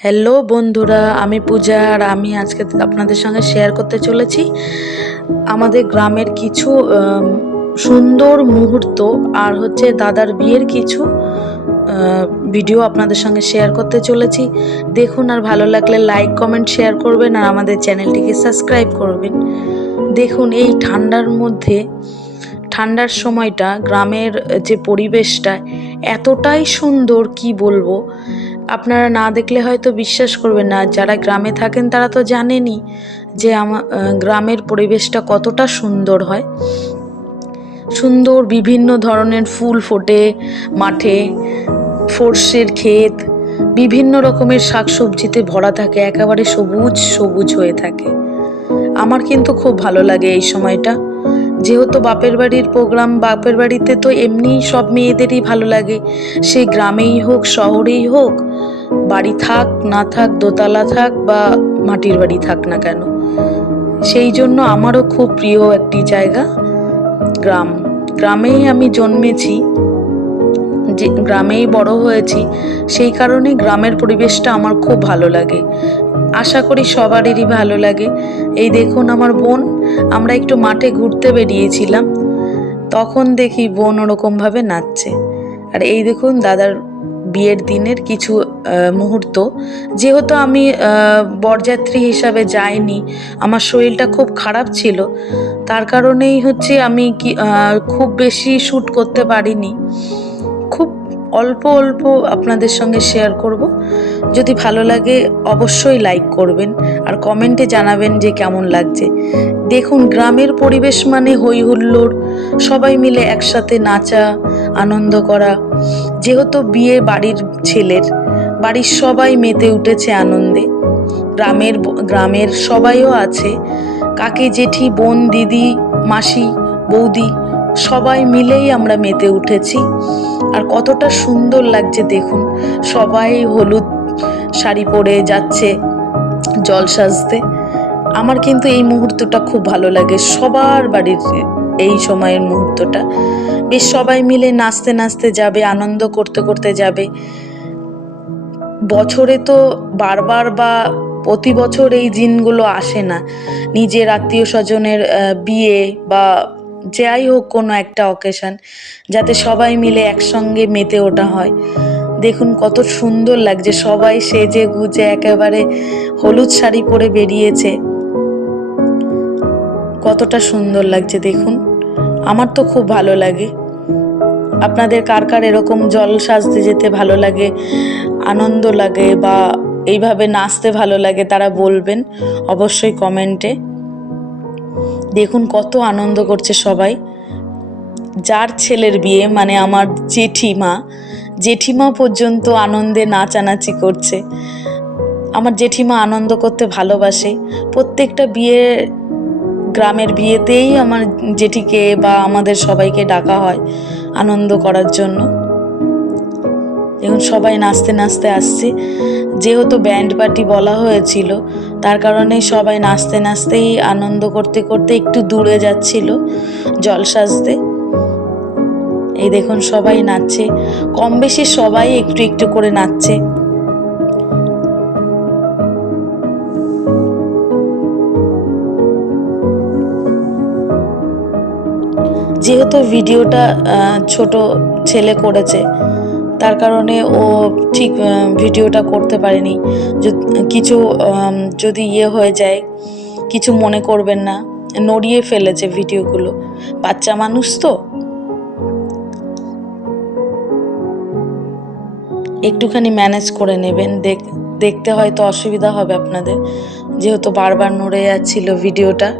Hello বন্ধুরা, আমি পূজা আর আমি আজকে আপনাদের সঙ্গে শেয়ার করতে চলেছি আমাদের গ্রামের কিছু সুন্দর মুহূর্ত আর হচ্ছে দাদার বিয়ের কিছু ভিডিও আপনাদের সঙ্গে শেয়ার করতে চলেছি। দেখুন, আর ভালো লাগলে লাইক কমেন্ট শেয়ার করবেন আর আমাদের চ্যানেলটিকে সাবস্ক্রাইব করবেন। দেখুন, এই ঠান্ডার সময়টা গ্রামের যে পরিবেশটা এতটাই সুন্দর, কি বলবো। আপনারা না দেখলে হয়তো বিশ্বাস করবেন না, যারা গ্রামে থাকেন তারা তো জানেনই যে গ্রামের পরিবেশটা কতটা সুন্দর হয়। সুন্দর বিভিন্ন ধরনের ফুল ফোটে মাঠে, সর্ষের ক্ষেত, বিভিন্ন রকমের শাকসবজিতে ভরা থাকে, একেবারে সবুজ সবুজ হয়ে থাকে। আমার কিন্তু খুব ভালো লাগে এই সময়টা। যেহেতু বাপের বাড়ির প্রোগ্রাম, বাপের বাড়িতে তো এমনি সব মেয়েদেরই ভালো লাগে, সে গ্রামেই হোক শহরেই হোক, বাড়ি থাক না থাক, দোতলা থাক বা মাটির বাড়ি থাক না কেন, সেই জন্য আমারও খুব প্রিয় একটি জায়গা গ্রামেই আমি জন্মেছি, যে গ্রামেই বড় হয়েছি, সেই কারণে গ্রামের পরিবেশটা আমার খুব ভালো লাগে। আশা করি সবারই ভালো লাগে। এই দেখুন আমার বোন, আমরা একটু মাঠে ঘুরতে বেরিয়েছিলাম, তখন দেখি বোন ওরকমভাবে নাচছে। আর এই দেখুন দাদার বিয়ের দিনের কিছু মুহূর্ত। যেহেতু আমি বরযাত্রী হিসাবে যাইনি, আমার শরীরটা খুব খারাপ ছিল, তার কারণেই হচ্ছে আমি খুব বেশি শ্যুট করতে পারিনি। খুব অল্প অল্প আপনাদের সঙ্গে শেয়ার করব। যদি ভালো লাগে অবশ্যই লাইক করবেন আর কমেন্টে জানাবেন যে কেমন লাগছে। দেখুন, গ্রামের পরিবেশ মানে হই হুল্লোড়, সবাই মিলে একসাথে নাচা, আনন্দ করা। যেহেতু বিয়ে বাড়ির ছেলের, বাড়ির সবাই মেতে উঠেছে আনন্দে। গ্রামের সবাইও আছে, কাকি জেঠি বোন দিদি মাসি বৌদি সবাই মিলেই আমরা মেতে উঠেছি। আর কতটা সুন্দর লাগছে দেখুন, সবাই হলুদ শাড়ি পরে যাচ্ছে জল সাজতে। আমার কিন্তু এই মুহূর্তটা খুব ভালো লাগে, সবার বাড়ির এই সময়ের মুহূর্তটা। বেশ সবাই মিলে নাচতে নাচতে যাবে, আনন্দ করতে করতে যাবে। বছরে তো বারবার বা প্রতি বছর এই দিনগুলো আসে না, নিজের আত্মীয় স্বজনের বিয়ে বা যাই হোক কোনো একটা অকেশন, যাতে সবাই মিলে একসঙ্গে মেতে ওঠা হয়। দেখুন কত সুন্দর লাগছে, সবাই সেজে গুজে একেবারে হলুদ শাড়ি পরে বেরিয়েছে, কতটা সুন্দর লাগছে দেখুন। আমার তো খুব ভালো লাগে। আপনাদের কার কার এরকম জল সাজতে যেতে ভালো লাগে, আনন্দ লাগে বা এইভাবে নাচতে ভালো লাগে, তারা বলবেন অবশ্যই কমেন্টে। দেখুন কত আনন্দ করছে সবাই। যার ছেলের বিয়ে মানে আমার জেঠিমা পর্যন্ত আনন্দে নাচানাচি করছে। আমার জেঠিমা আনন্দ করতে ভালোবাসে। প্রত্যেকটা গ্রামের বিয়েতেই আমার জেঠিকে বা আমাদের সবাইকে ডাকা হয় আনন্দ করার জন্য। এখন সবাই নাচতে নাচতে আসছে, যেহেতু ব্যান্ড পার্টি বলা হয়েছিল, তার কারণে সবাই নাচতে নাচতেই আনন্দ করতে করতে একটু দূরে যাচ্ছিল জল সাজতে। এই দেখুন সবাই নাচছে, কম বেশি সবাই একটু একটু করে নাচছে। যেহেতু ভিডিওটা ছোট ছেলে করেছে, তার কারণে ও ঠিক ভিডিওটা করতে পারেনি। কিছু যদি হয়ে যায় কিছু মনে করবেন না, নড়িয়ে ফেলেছে ভিডিওগুলো, বাচ্চা মানুষ তো একটুখানি ম্যানেজ করে নেবেন। দেখতে হয়তো অসুবিধা হবে আপনাদের, যেহেতু বারবার নড়ে যাচ্ছিল ভিডিওটা।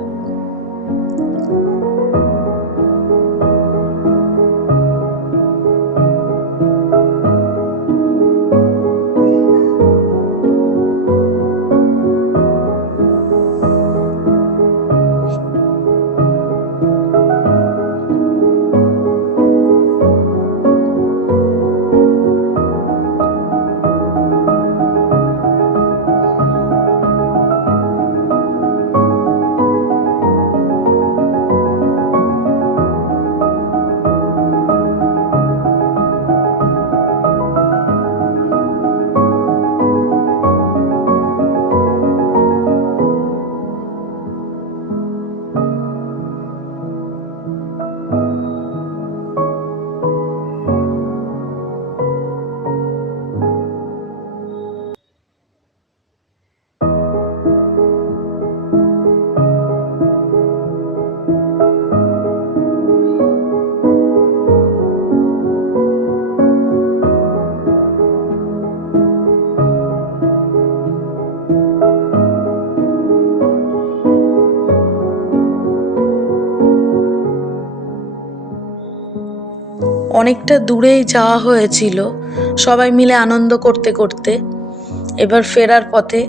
অনেকটা দূরেই যাওয়া হয়েছিল সবাই মিলে আনন্দ করতে করতে। এবার ফেরার পথে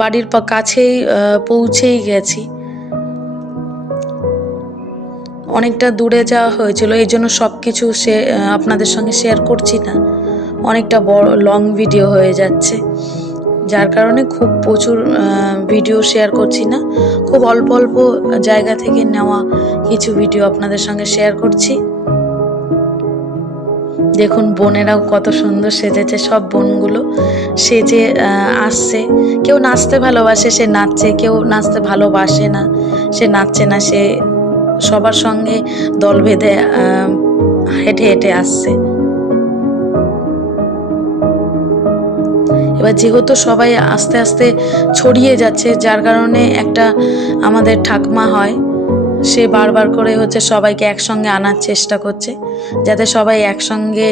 বাড়ির কাছেই পৌঁছেই গেছি। অনেকটা দূরে যাওয়া হয়েছিল, এই জন্য সব কিছু আপনাদের সঙ্গে শেয়ার করছি না, অনেকটা বড় লং ভিডিও হয়ে যাচ্ছে, যার কারণে খুব প্রচুর ভিডিও শেয়ার করছি না। খুব অল্প অল্প জায়গা থেকে নেওয়া কিছু ভিডিও আপনাদের সঙ্গে শেয়ার করছি। দেখুন বোনেরাও কত সুন্দর সেজেছে, সব বোনগুলো সেজে আসছে। কেউ নাচতে ভালোবাসে সে নাচছে, কেউ নাচতে ভালোবাসে না সে নাচছে না, সে সবার সঙ্গে দল বেঁধে হেঁটে হেঁটে আসছে। এবার যেহেতু সবাই আস্তে আস্তে ছড়িয়ে যাচ্ছে, যার কারণে একটা আমাদের ঠাকমা হয়, সে বারবার করে সবাইকে একসঙ্গে আনার চেষ্টা করছে, যাতে সবাই একসঙ্গে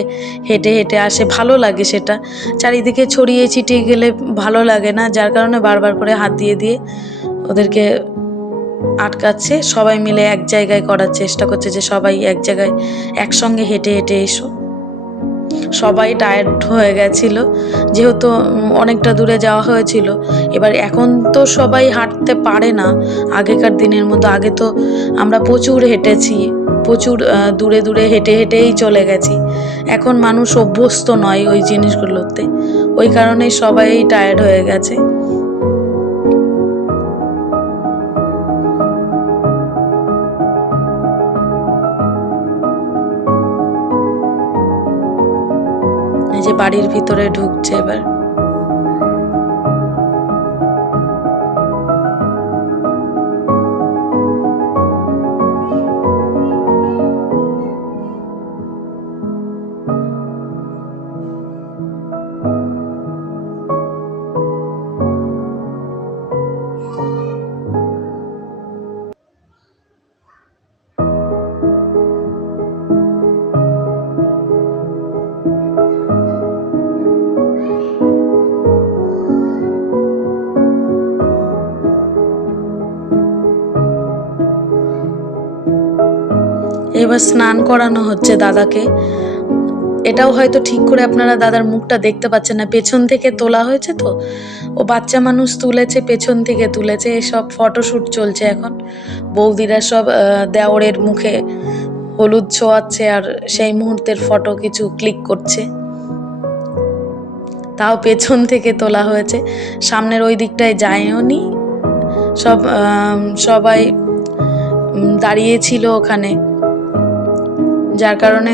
হেঁটে হেঁটে আসে। ভালো লাগে সেটা, চারিদিকে ছড়িয়ে ছিটিয়ে গেলে ভালো লাগে না, যার কারণে বারবার করে হাত দিয়ে দিয়ে ওদেরকে আটকাচ্ছে। সবাই মিলে এক জায়গায় করার চেষ্টা করছে যে সবাই এক জায়গায় একসঙ্গে হেঁটে হেঁটে এসো। সবাই টায়ার্ড হয়ে গেছিল, যেহেতু অনেকটা দূরে যাওয়া হয়েছিল। এবার এখন তো সবাই হাঁটতে পারে না আগেকার দিনের মতো। আগে তো আমরা প্রচুর হেঁটেছি, প্রচুর দূরে দূরে হেঁটে হেঁটেই চলে গেছি। এখন মানুষ অভ্যস্ত নয় ওই জিনিসগুলোতে, ওই কারণে সবাই টায়ার্ড হয়ে গেছে। এই যে বাড়ির ভিতরে ঢুকছে এবার। এবার স্নান করানো হচ্ছে দাদাকে। এটাও হয়তো ঠিক করে আপনারা দাদার মুখটা দেখতে পাচ্ছেন না, পেছন থেকে তোলা হয়েছে তো, ও বাচ্চা মানুষ তুলেছে, পেছন থেকে তুলেছে। সব ফটোশ্যুট চলছে এখন, বৌদিরা সব দেওরের মুখে হলুদ ছোঁয়াচ্ছে আর সেই মুহূর্তের ফটো কিছু ক্লিক করছে, তাও পেছন থেকে তোলা হয়েছে। সামনের ওই দিকটায় যায়ওনি, সবাই দাঁড়িয়েছিল ওখানে, যার কারণে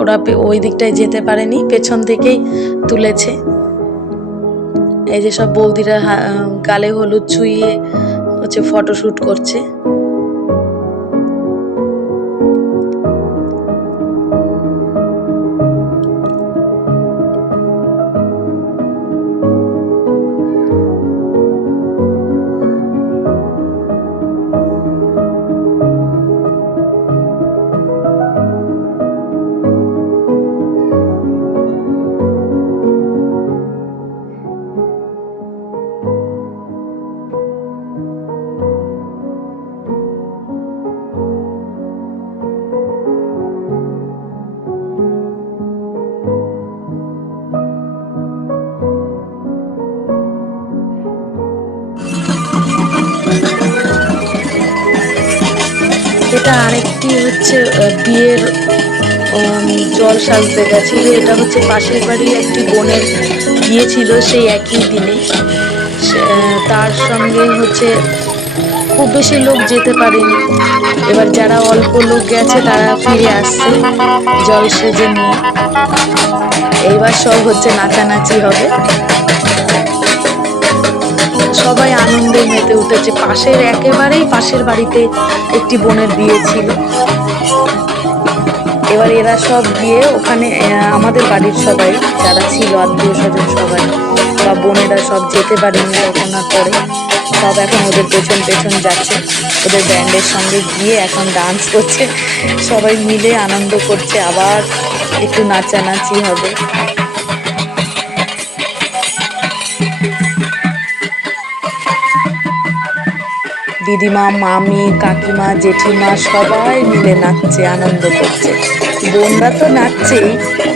ওরা ওই দিকটায় যেতে পারেনি, পেছন থেকেই তুলেছে। এই যে সব বৌদিরা গালে হলুদ ছুঁয়ে ফটোশ্যুট করছে। এটা আরেকটি বিয়ের জল সাজতে গেছিল। এটা পাশের বাড়ির একটি বোনের বিয়ে ছিল সেই একই দিনে। তার সঙ্গে খুব বেশি লোক যেতে পারেনি। এবার যারা অল্প লোক গেছে তারা ফিরে আসছে জল সেজে নিয়ে। এইবার সব নাচানাচি হবে, সবাই আনন্দে মেতে উঠেছে। একেবারেই পাশের বাড়িতে একটি বোনের বিয়ে ছিল। এবার এরা সব গিয়ে ওখানে আমাদের বাড়ির সবাই যারা ছিল আত্মীয় স্বজন সবাই বা বোনেরা সব যেতে পারেনি তখন আর পরে, সব এখন ওদের পেছন পেছন যাচ্ছে, ওদের ব্যান্ডের সঙ্গে গিয়ে এখন ডান্স করছে, সবাই মিলে আনন্দ করছে। আবার একটু নাচানাচি হবে। দিদিমা, মামি, কাকিমা, জেঠিমা সবাই মিলে নাচছে, আনন্দ করছে। বোনরা তো নাচছেই,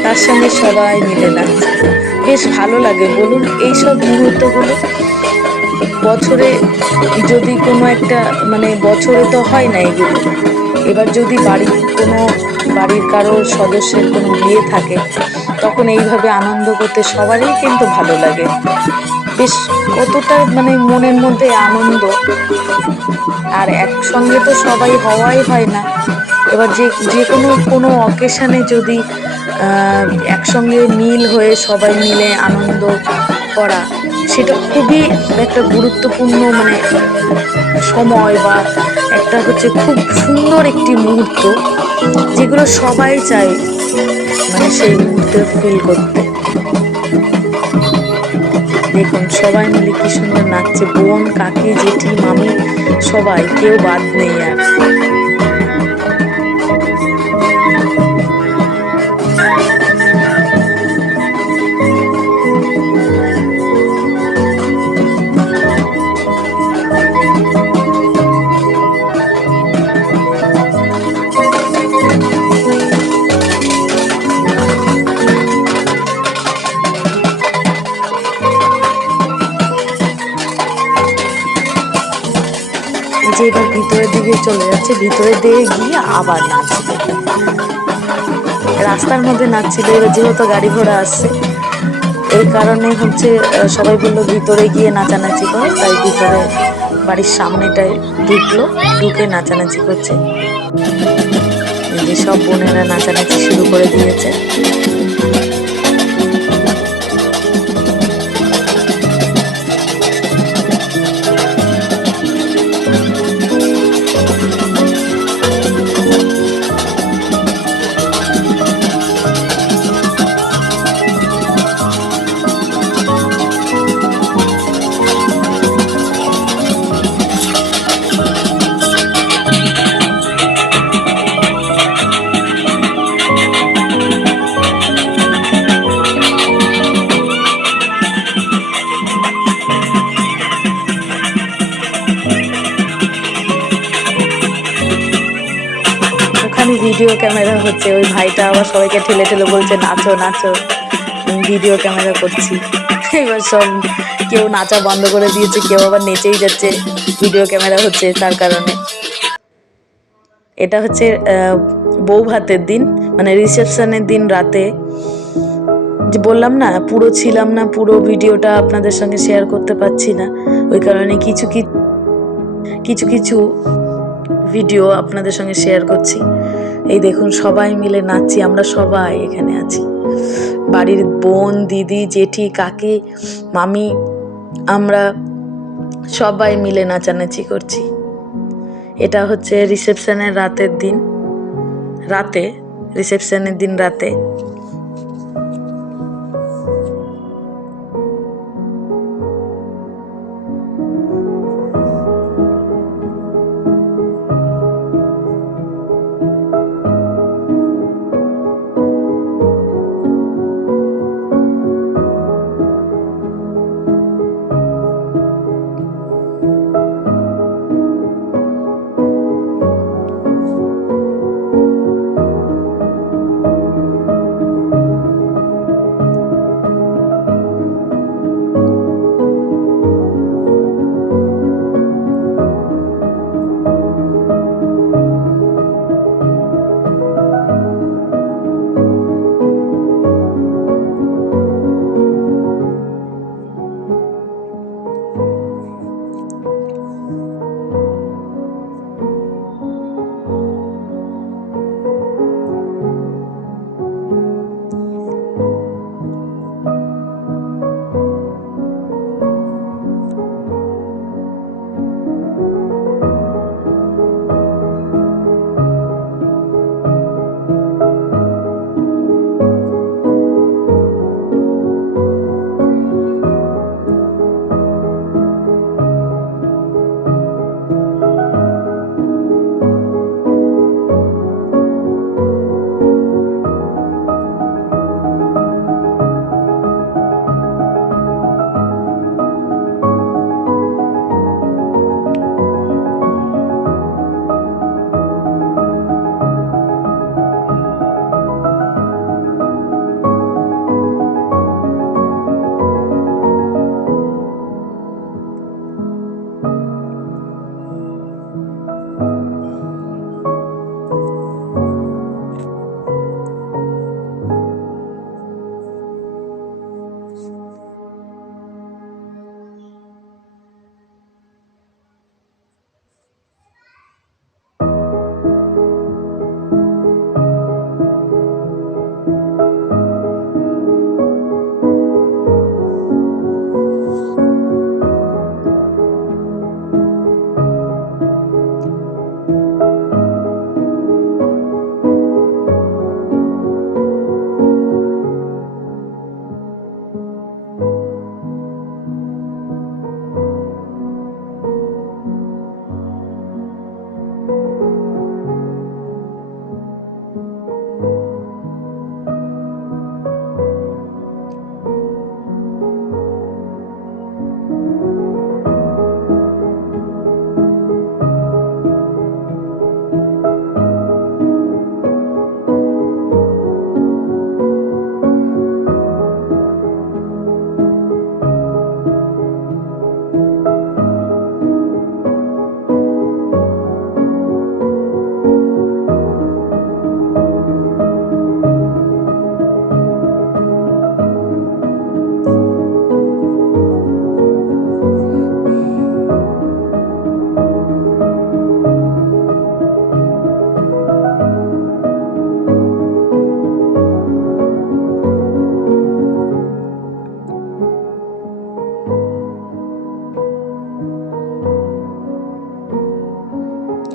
তার সঙ্গে সবাই মিলে নাচছে। বেশ ভালো লাগে বলুন এইসব মুহূর্তগুলো। বছরে যদি কোনো একটা মানে বছরে তো হয় না এগুলো, এবার যদি বাড়ির কারো সদস্যের কোনো বিয়ে থাকে তখন এইভাবে আনন্দ করতে সবারই কিন্তু ভালো লাগে। বেশ কতটা মানে মনের মধ্যে আনন্দ। আর একসঙ্গে তো সবাই হওয়াই হয় না। এবার যে কোনো অকেশানে যদি একসঙ্গে মিল হয়ে সবাই মিলে আনন্দ করা, সেটা খুবই একটা গুরুত্বপূর্ণ মানে সময়, বা একটা হচ্ছে খুব সুন্দর একটি মুহূর্ত, যেগুলো সবাই চায় মানে সেই মুহূর্তে ফিল করতে। দেখুন সবাই মিলে কি সুন্দর নাচছে, বোন, কাকি, জেঠি, মামি সবাই, কেউ বাদ নেই আর। যে এবার ভিতরের দিকে চলে যাচ্ছে, ভিতরের দিকে গিয়ে আবার নাচবে, রাস্তার মধ্যে নাচছিল। এবার যেহেতু গাড়ি ঘোড়া আসছে, এই কারণে হচ্ছে সবাই বললো ভিতরে গিয়ে নাচানাচি করে, তাই ভিতরে বাড়ির সামনেটায় ঢুকলো, ঢুকে নাচানাচি করছে। এই যে সব বোনেরা নাচানাচি শুরু করে দিয়েছে। ওখানে ভিডিও ক্যামেরা হচ্ছে, ওই ভাইটা আবার সবাইকে ঠেলে ঠেলে বলছে নাচো নাচো, ভিডিও ক্যামেরা করছি। এবার সব কেউ নাচা বন্ধ করে দিয়েছে, কেউ আবার নেচেই যাচ্ছে, ভিডিও ক্যামেরা হচ্ছে তার কারণে। এটা হচ্ছে বউ ভাতের দিন, মানে রিসেপশনের দিন রাতে। যে বললাম না পুরো ছিলাম না, পুরো ভিডিওটা আপনাদের সঙ্গে শেয়ার করতে পারছি না, ওই কারণে কিছু কিছু ভিডিও আপনাদের সঙ্গে শেয়ার করছি। এই দেখুন সবাই মিলে নাচছি, আমরা সবাই এখানে আছি, বাড়ির বোন, দিদি, জেঠি, কাকি, মামি, আমরা সবাই মিলে নাচানাচি করছি। এটা হচ্ছে রিসেপশনের রাতের দিন, রিসেপশনের দিন রাতে।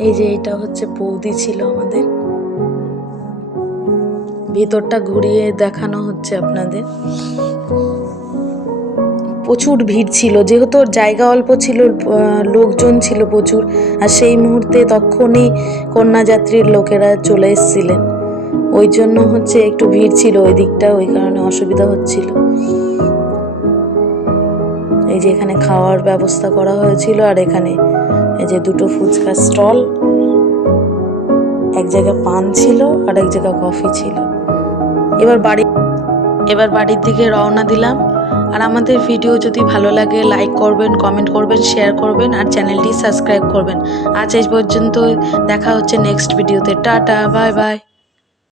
এই যে এটা হচ্ছে বৌদি ছিল আমাদের, ভেতরটা ঘুরিয়ে দেখানো হচ্ছে আপনাদের। প্রচুর ভিড় ছিল, যেহেতু জায়গা অল্প ছিল, লোকজন ছিল প্রচুর, আর সেই মুহূর্তে তখনই কন্যাযাত্রীর লোকেরা চলে এসেছিলেন, ওই জন্য হচ্ছে একটু ভিড় ছিল ওই দিকটা, ওই কারণে অসুবিধা হচ্ছিল। এই যে এখানে খাওয়ার ব্যবস্থা করা হয়েছিল, আর এখানে এই যে দুটো ফুচকা স্টল, এক জায়গায় পান ছিল আর এক জায়গায় কফি ছিল। এবার বাড়ির দিকে রওনা দিলাম। আর আমাদের ভিডিও যদি ভালো লাগে লাইক করবেন, কমেন্ট করবেন, শেয়ার করবেন, আর চ্যানেলটি সাবস্ক্রাইব করবেন। আজ এই পর্যন্ত, দেখা হচ্ছে নেক্সট ভিডিওতে। Tata, bye bye.